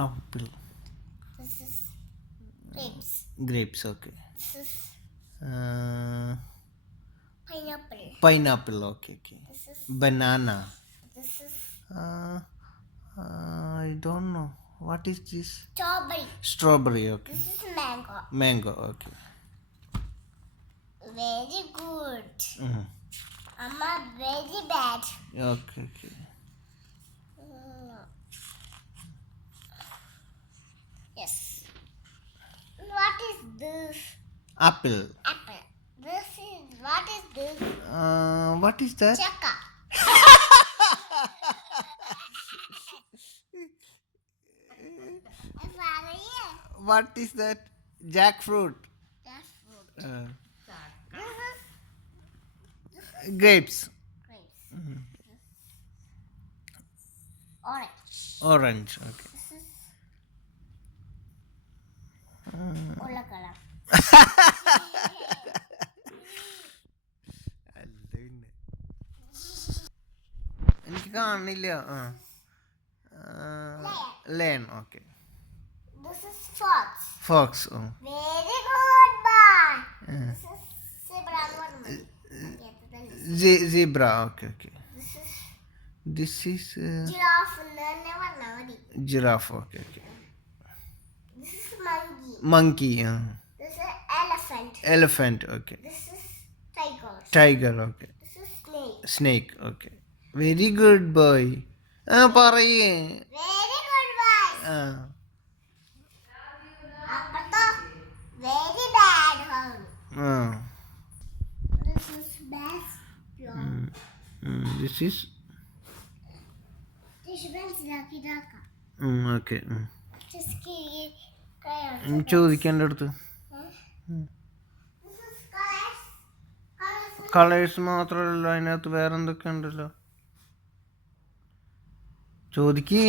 Apple. This is grapes. Grapes, okay. This is pineapple. Pineapple, okay. This is Banana. this is I don't know. What is this? strawberry. Strawberry, okay. This is mango. Mango, okay. Very good. Mhm. Amma, very bad. Okay. Yes. What is this? Apple. Apple. What is this? What is that? Chaka. What is that? Jackfruit. That's fruit. Grapes. Grapes. Orange. Orange, okay. This is Ola color. എനിക്ക് കാണില്ല. Learn, okay. This is fox. Fox. Very good boy. This is zebra. Zebra, okay. This This is is giraffe. giraffe, okay. This is monkey. Monkey. This is elephant. Elephant, okay. This is tiger. Tiger, okay. This is snake. Snake, okay. Very good boy. പറയേ. Very good boy. Appato very bad one. This is best pure. This is This is Daka. okay. This is ചോദിക്കേണ്ട അടുത്ത് This is colors. Colours മാത്രമല്ല, അതിനകത്ത് വേറെ എന്തൊക്കെ ഉണ്ടല്ലോ. ചോദിക്കേ.